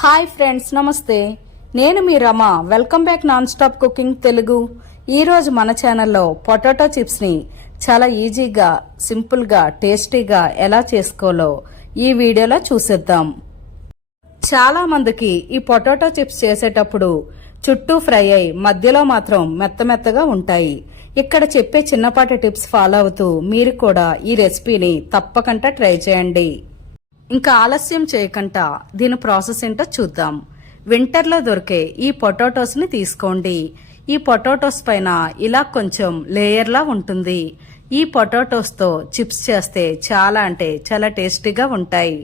Hi friends, నమస్తే. నేను మీ Rama. Welcome back non stop cooking Telugu. ఈరోజు మన ఛానల్లో పొటాటో చిప్స్ని చాలా ఈజీగా, సింపుల్గా, టేస్టీగా ఎలా చేసుకోవాలో ఈ వీడియోలో చూసేద్దాం. చాలా మందికి ఈ పొటాటో చిప్స్ చేసేటప్పుడు చుట్టూ ఫ్రై అయి మధ్యలో మాత్రం మెత్తగా ఉంటాయి. ఇక్కడ చెప్పే చిన్నపాటి టిప్స్ ఫాలో అవుతూ మీరు కూడా ఈ రెసిపీని తప్పకుండా ట్రై చేయండి. ఇంకా ఆలస్యం చేయకుండా దీని ప్రాసెస్ ఏంటో చూద్దాం. వింటర్లో దొరికే ఈ పొటాటోస్ని తీసుకోండి. ఈ పొటాటోస్ పైన ఇలా కొంచెం లేయర్లా ఉంటుంది. ఈ పొటాటోస్తో చిప్స్ చేస్తే చాలా అంటే చాలా టేస్టీగా ఉంటాయి.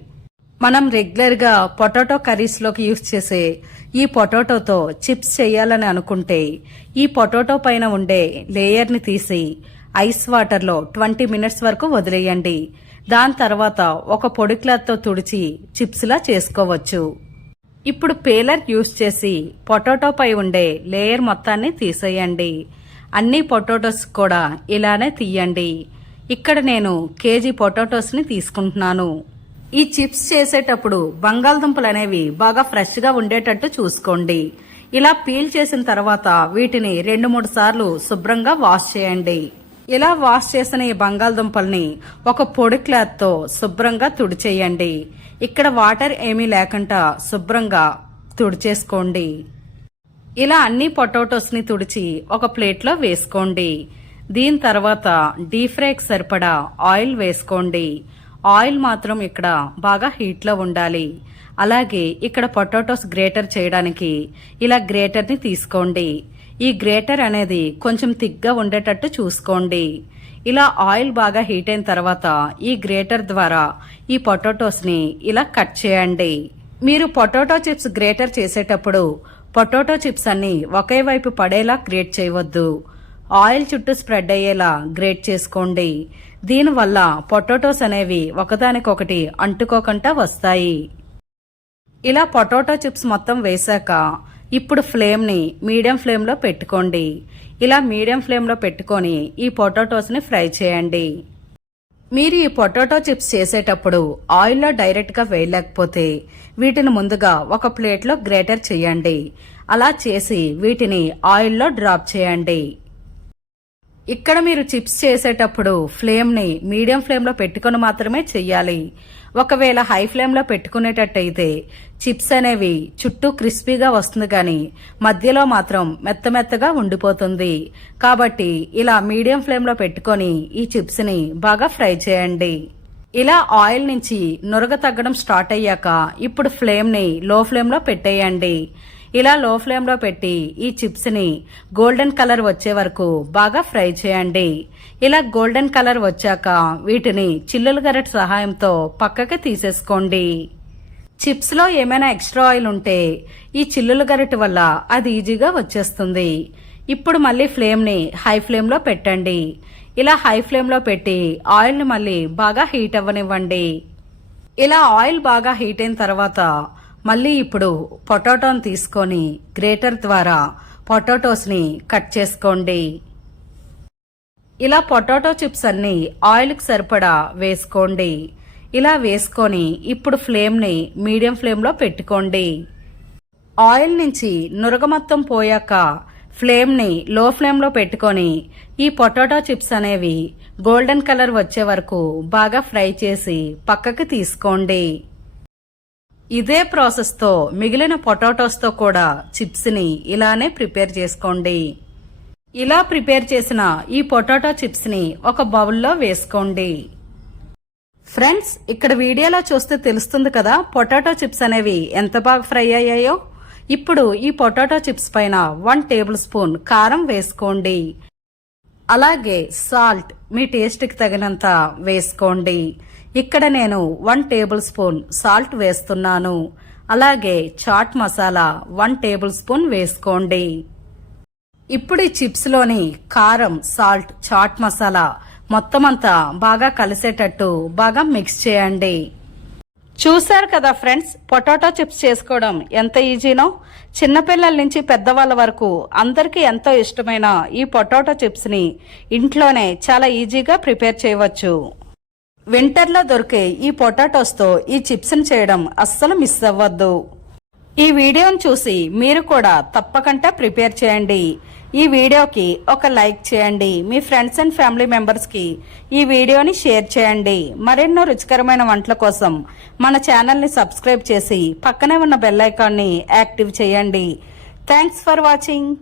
మనం రెగ్యులర్గా పొటాటో కర్రీస్లోకి యూజ్ చేసే ఈ పొటాటోతో చిప్స్ చేయాలని అనుకుంటే ఈ పొటాటో పైన ఉండే లేయర్ని తీసి ఐస్ వాటర్లో 20 మినిట్స్ వరకు వదిలేయండి. దాని తర్వాత ఒక పొడి క్లాత్తో తుడిచి చిప్స్లా చేసుకోవచ్చు. ఇప్పుడు పేలర్ యూజ్ చేసి పొటాటో పై ఉండే లేయర్ మొత్తాన్ని తీసేయండి. అన్ని పొటాటోస్ కూడా ఇలానే తీయండి. ఇక్కడ నేను కేజీ పొటాటోస్ని తీసుకుంటున్నాను. ఈ చిప్స్ చేసేటప్పుడు బంగాళదుంపలు అనేవి బాగా ఫ్రెష్గా ఉండేటట్టు చూసుకోండి. ఇలా పీల్ చేసిన తర్వాత వీటిని 2-3 సార్లు శుభ్రంగా వాష్ చేయండి. ఇలా వాష్ చేసిన ఈ బంగాళదుంపల్ని ఒక పొడి క్లాత్తో శుభ్రంగా తుడిచేయండి. ఇక్కడ వాటర్ ఏమీ లేకుండా శుభ్రంగా తుడిచేసుకోండి. ఇలా అన్ని పొటాటోస్ని తుడిచి ఒక ప్లేట్లో వేసుకోండి. దీని తర్వాత డీప్ ఫ్రైకి సరిపడా ఆయిల్ వేసుకోండి. ఆయిల్ మాత్రం ఇక్కడ బాగా హీట్లో ఉండాలి. అలాగే ఇక్కడ పొటాటోస్ గ్రేటర్ చేయడానికి ఇలా గ్రేటర్ని తీసుకోండి. ఈ గ్రేటర్ అనేది కొంచెం థిక్గా ఉండేటట్టు చూసుకోండి. ఇలా ఆయిల్ బాగా హీట్ అయిన తర్వాత ఈ గ్రేటర్ ద్వారా ఈ పొటాటోస్ని ఇలా కట్ చేయండి. మీరు పొటాటో చిప్స్ గ్రేటర్ చేసేటప్పుడు పొటాటో చిప్స్ అన్ని ఒకే వైపు పడేలా గ్రేట్ చేయవద్దు. ఆయిల్ చుట్టూ స్ప్రెడ్ అయ్యేలా గ్రేట్ చేసుకోండి. దీనివల్ల పొటాటోస్ అనేవి ఒకదానికొకటి అంటుకోకుండా వస్తాయి. ఇలా పొటాటో చిప్స్ మొత్తం వేశాక ఇప్పుడు ఫ్లేమ్ని మీడియం ఫ్లేమ్లో పెట్టుకోండి. ఇలా మీడియం ఫ్లేమ్లో పెట్టుకొని ఈ పొటాటోస్ని ఫ్రై చేయండి. మీరు ఈ పొటాటో చిప్స్ చేసేటప్పుడు ఆయిల్లో డైరెక్ట్గా వేయలేకపోతే వీటిని ముందుగా ఒక ప్లేట్లో గ్రేటర్ చేయండి. అలా చేసి వీటిని ఆయిల్లో డ్రాప్ చేయండి. ఇక్కడ మీరు చిప్స్ చేసేటప్పుడు ఫ్లేమ్ని మీడియం ఫ్లేమ్లో పెట్టుకుని మాత్రమే చెయ్యాలి. ఒకవేళ హై ఫ్లేమ్లో పెట్టుకునేటట్టయితే చిప్స్ అనేవి చుట్టూ క్రిస్పీగా వస్తుంది కానీ మధ్యలో మాత్రం మెత్తగా ఉండిపోతుంది. కాబట్టి ఇలా మీడియం ఫ్లేమ్లో పెట్టుకొని ఈ చిప్స్ని బాగా ఫ్రై చేయండి. ఇలా ఆయిల్ నుంచి నురగ తగ్గడం స్టార్ట్ అయ్యాక ఇప్పుడు ఫ్లేమ్ని లో ఫ్లేమ్లో పెట్టేయండి. ఇలా లో ఫ్లేమ్లో పెట్టి ఈ చిప్స్ని గోల్డెన్ కలర్ వచ్చే వరకు బాగా ఫ్రై చేయండి. ఇలా గోల్డెన్ కలర్ వచ్చాక వీటిని చిల్లుల గరిటె సహాయంతో పక్కకి తీసేసుకోండి. చిప్స్లో ఏమైనా ఎక్స్ట్రా ఆయిల్ ఉంటే ఈ చిల్లుల గరిటె వల్ల అది ఈజీగా వచ్చేస్తుంది. ఇప్పుడు మళ్ళీ ఫ్లేమ్ని హై ఫ్లేమ్లో పెట్టండి. ఇలా హై ఫ్లేమ్లో పెట్టి ఆయిల్ని మళ్ళీ బాగా హీట్ అవ్వనివ్వండి. ఇలా ఆయిల్ బాగా హీట్ అయిన తర్వాత మళ్ళీ ఇప్పుడు పొటాటోని తీసుకొని గ్రేటర్ ద్వారా పొటాటోస్ని కట్ చేసుకోండి. ఇలా పొటాటో చిప్స్ అన్ని ఆయిల్కి సరిపడా వేసుకోండి. ఇలా వేసుకొని ఇప్పుడు ఫ్లేమ్ని మీడియం ఫ్లేమ్లో పెట్టుకోండి. ఆయిల్ నుంచి నురగ మొత్తం పోయాక ఫ్లేమ్ని లో ఫ్లేమ్లో పెట్టుకొని ఈ పొటాటో చిప్స్ అనేవి గోల్డెన్ కలర్ వచ్చే వరకు బాగా ఫ్రై చేసి పక్కకి తీసుకోండి. ఇదే ప్రాసెస్తో మిగిలిన పొటాటోస్తో కూడా చిప్స్ని ఇలానే ప్రిపేర్ చేసుకోండి. ఇలా ప్రిపేర్ చేసిన ఈ పొటాటో చిప్స్ని ఒక బౌల్లో వేసుకోండి. ఫ్రెండ్స్, ఇక్కడ వీడియోలో చూస్తే తెలుస్తుంది కదా పొటాటో చిప్స్ అనేవి ఎంత బాగా ఫ్రై అయ్యాయో. ఇప్పుడు ఈ పొటాటో చిప్స్ పైన 1 టేబుల్ స్పూన్ కారం వేసుకోండి. అలాగే సాల్ట్ మీ టేస్ట్కి తగినంత వేసుకోండి. ఇక్కడ నేను 1 టేబుల్ స్పూన్ సాల్ట్ వేస్తున్నాను. అలాగే చాట్ మసాలా 1 టేబుల్ స్పూన్ వేసుకోండి. ఇప్పుడు ఈ చిప్స్లోని కారం, సాల్ట్, చాట్ మసాలా మొత్తం అంతా బాగా కలిసేటట్టు బాగా మిక్స్ చేయండి. చూశారు కదా ఫ్రెండ్స్, పొటాటో చిప్స్ చేసుకోవడం ఎంత ఈజీనో. చిన్నపిల్లల నుంచి పెద్దవాళ్ళ వరకు అందరికీ ఎంతో ఇష్టమైన ఈ పొటాటో చిప్స్ని ఇంట్లోనే చాలా ఈజీగా ప్రిపేర్ చేయవచ్చు. వింటర్లో దొరికే ఈ పొటాటోస్తో ఈ చిప్స్ని చేయడం అస్సలు మిస్ అవ్వద్దు. ఈ వీడియోను చూసి మీరు కూడా తప్పకుండా ప్రిపేర్ చేయండి. ఈ వీడియోకి ఒక లైక్ చేయండి. మీ ఫ్రెండ్స్ అండ్ ఫ్యామిలీ మెంబర్స్కి ఈ వీడియోని షేర్ చేయండి. మరెన్నో రుచికరమైన వంటల కోసం మన ఛానల్ని సబ్స్క్రైబ్ చేసి పక్కనే ఉన్న బెల్ ఐకాన్ని యాక్టివ్ చేయండి. Thanks for watching.